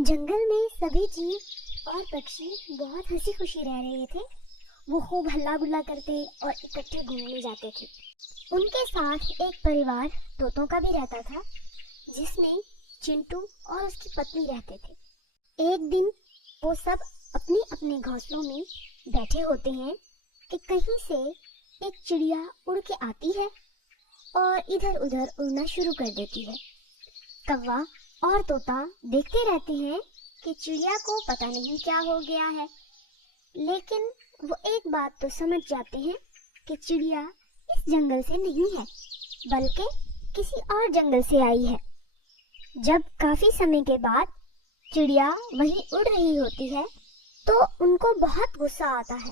जंगल में सभी जीव और पक्षी बहुत हंसी खुशी रह रहे थे। वो खूब हल्ला गुल्ला करते और इकट्ठे घूमने जाते थे। उनके साथ एक परिवार तोतों का भी रहता था, जिसमें चिंटू और उसकी पत्नी रहते थे। एक दिन वो सब अपने अपने घोंसलों में बैठे होते हैं कि कहीं से एक चिड़िया उड़ के आती है और इधर उधर उड़ना शुरू कर देती है। कौवा और तोता देखते रहते हैं कि चिड़िया को पता नहीं क्या हो गया है, लेकिन वो एक बात तो समझ जाते हैं कि चिड़िया इस जंगल से नहीं है, बल्कि किसी और जंगल से आई है। जब काफी समय के बाद चिड़िया वहीं उड़ रही होती है, तो उनको बहुत गुस्सा आता है।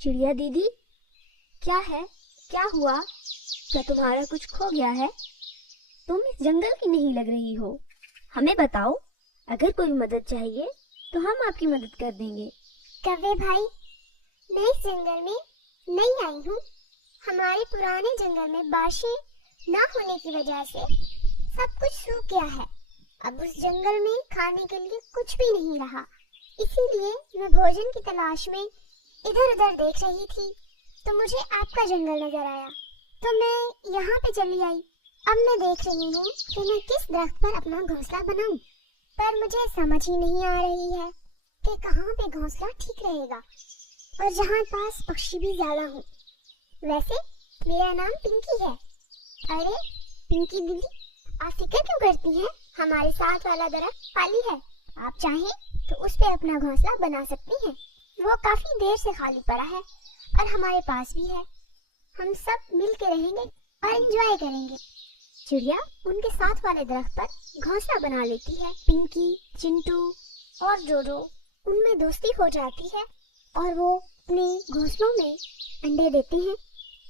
चिड़िया दीदी, क्या है? क्या हुआ? क्या तुम्हारा कुछ खो गया है? तुम इस जंगल की नहीं लग रही हो। हमें बताओ, अगर कोई मदद चाहिए तो हम आपकी मदद कर देंगे। कौवे भाई, मैं इस जंगल में नई आई हूँ। हमारे पुराने जंगल में बारिशें न होने की वजह से सब कुछ सूख गया है। अब उस जंगल में खाने के लिए कुछ भी नहीं रहा, इसीलिए मैं भोजन की तलाश में इधर उधर देख रही थी तो मुझे आपका जंगल नजर आया, तो मैं यहाँ पे चली आई। अब मैं देख रही हूँ कि मैं किस दरख्त पर अपना घोंसला बनाऊं, पर मुझे समझ ही नहीं आ रही है कि कहाँ पे घोंसला ठीक रहेगा और जहाँ पास पक्षी भी ज्यादा हो। वैसे मेरा नाम पिंकी है। अरे पिंकी दीदी, आप फिक्र क्यों करती हैं? हमारे साथ वाला दरख्त खाली है, आप चाहें तो उस पे अपना घोंसला बना सकती हैं। वो काफी देर से खाली पड़ा है और हमारे पास भी है। हम सब मिल के रहेंगे और एंजॉय करेंगे। चिड़िया उनके साथ वाले दरख्त पर घोंसला बना लेती है। पिंकी, चिंटू और डोडो उनमें दोस्ती हो जाती है और वो अपने घोंसलों में अंडे देते हैं,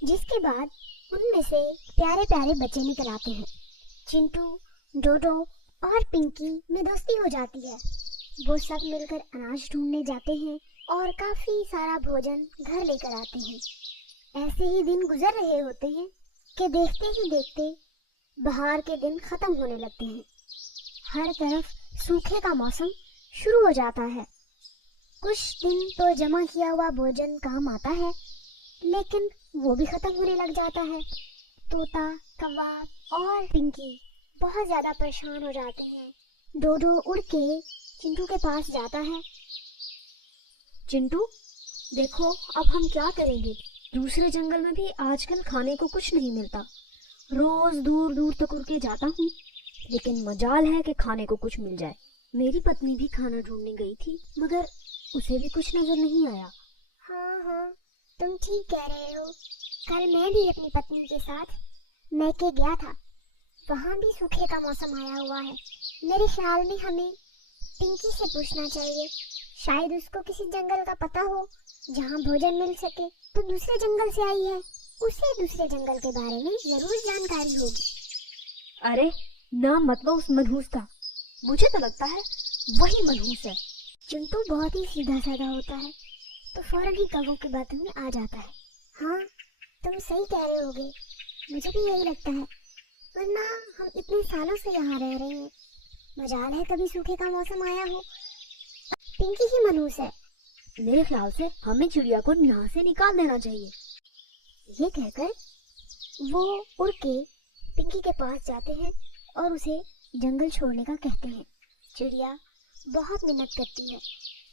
जिसके बाद उनमें से प्यारे प्यारे बच्चे निकल आते हैं। चिंटू, डोडो और पिंकी में दोस्ती हो जाती है। वो सब मिलकर अनाज ढूंढने जाते हैं और काफी सारा भोजन घर लेकर आते हैं। ऐसे ही दिन गुजर रहे होते हैं कि देखते ही देखते बहार के दिन खत्म होने लगते हैं। हर तरफ सूखे का मौसम शुरू हो जाता है। कुछ दिन तो जमा किया हुआ भोजन काम आता है, लेकिन वो भी खत्म होने लग जाता है। तोता, कौवा और पिंकी बहुत ज्यादा परेशान हो जाते हैं। डोडो उड़ के चिंटू के पास जाता है। चिंटू, देखो अब हम क्या करेंगे? दूसरे जंगल में भी आजकल खाने को कुछ नहीं मिलता। रोज दूर दूर तक उड़ के जाता हूँ, लेकिन मजाल है कि खाने को कुछ मिल जाए। मेरी पत्नी भी खाना ढूंढने गई थी, मगर उसे भी कुछ नजर नहीं आया। हाँ, तुम ठीक कह रहे हो। कल मैं भी अपनी पत्नी के साथ मैके गया था, वहाँ भी सूखे का मौसम आया हुआ है। मेरे ख्याल में हमें पिंकी से पूछना चाहिए, शायद उसको किसी जंगल का पता हो जहाँ भोजन मिल सके। तो दूसरे जंगल से आई है, उसे दूसरे जंगल के बारे में जरूर जानकारी होगी। अरे नाम मत लो उस मनहूस का, मुझे तो लगता है वही मनहूस है। चिंटू बहुत ही सीधा साधा होता है, तो फौरन ही कौवों की बातों में आ जाता है। हाँ, तुम सही कह रहे होगे, मुझे भी यही लगता है, वरना हम इतने सालों से यहाँ रह रहे हैं। मजाल है कभी सूखे का मौसम आया हो। पिंकी ही मनहूस है। मेरे ख्याल से हमें चिड़िया को यहाँ से निकाल देना चाहिए। ये कहकर वो उड़ के पिंकी के पास जाते हैं और उसे जंगल छोड़ने का कहते हैं। चिड़िया बहुत मिन्नत करती है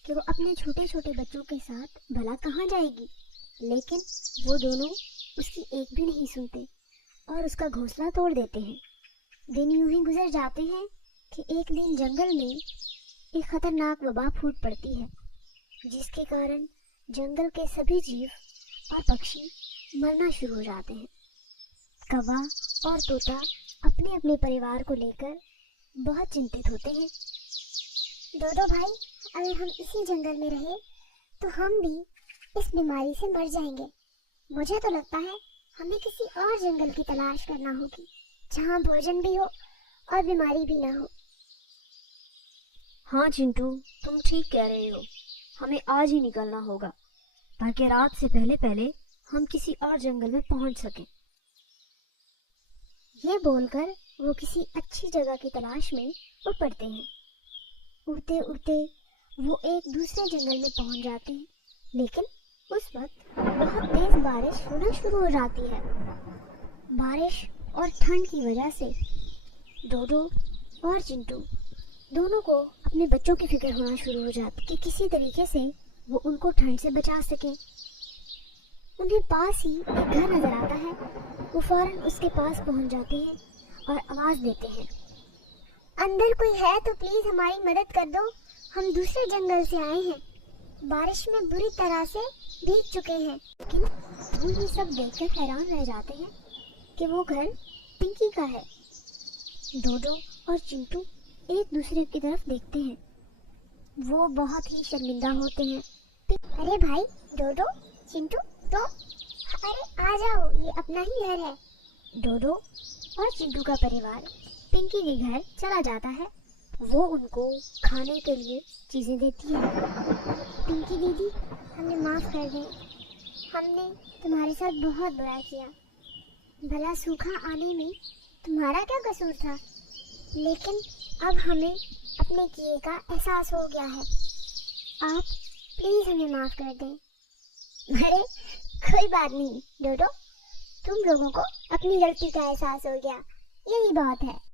कि वो अपने छोटे छोटे बच्चों के साथ भला कहाँ जाएगी, लेकिन वो दोनों उसकी एक भी नहीं सुनते और उसका घोंसला तोड़ देते हैं। दिन यूं ही गुजर जाते हैं कि एक दिन जंगल में एक खतरनाक वबा फूट पड़ती है, जिसके कारण जंगल के सभी जीव और पक्षी मरना शुरू हो जाते हैं। कौवा और तोता अपने अपने परिवार को लेकर बहुत चिंतित होते हैं। डोडो भाई, अगर हम इसी जंगल में रहे तो हम भी इस बीमारी से मर जाएंगे। मुझे तो लगता है हमें किसी और जंगल की तलाश करना होगी, जहाँ भोजन भी हो और बीमारी भी ना हो। हाँ चिंटू, तुम ठीक कह रहे हो। हमें आज ही निकलना होगा, ताकि रात से पहले पहले हम किसी और जंगल में पहुंच सकें। ये बोलकर वो किसी अच्छी जगह की तलाश में उड़ पड़ते हैं। उड़ते उड़ते वो एक दूसरे जंगल में पहुंच जाते हैं। लेकिन उस वक्त बहुत तेज बारिश होना शुरू हो जाती है। बारिश और ठंड की वजह से डोडो और चिंटू दोनों को अपने बच्चों की फिक्र होना शुरू हो जाती कि किसी तरीके से वो उनको ठंड से बचा सके। उन्हें पास ही एक घर नजर आता है। वो फौरन उसके पास पहुंच जाते हैं और आवाज देते हैं, अंदर कोई है तो प्लीज हमारी मदद कर दो, हम दूसरे जंगल से आए हैं, बारिश में बुरी तरह से भीग चुके हैं। लेकिन वो ये सब देखकर हैरान रह जाते हैं कि वो घर पिंकी का है। डोडो और चिंटू एक दूसरे की तरफ देखते हैं। वो बहुत ही शर्मिंदा होते हैं। अरे भाई डोडो, चिंटू, तो अरे आ जाओ, ये अपना ही घर है। डोडो और चिंटू का परिवार पिंकी के घर चला जाता है। वो उनको खाने के लिए चीजें देती है। पिंकी दीदी, हमें माफ कर दें, हमने तुम्हारे साथ बहुत बुरा किया। भला सूखा आने में तुम्हारा क्या कसूर था, लेकिन अब हमें अपने किए का एहसास हो गया है। आप प्लीज हमें माफ कर दें। अरे कोई बात नहीं डोडो, तुम लोगों को अपनी गलती का एहसास हो गया, यही बात है।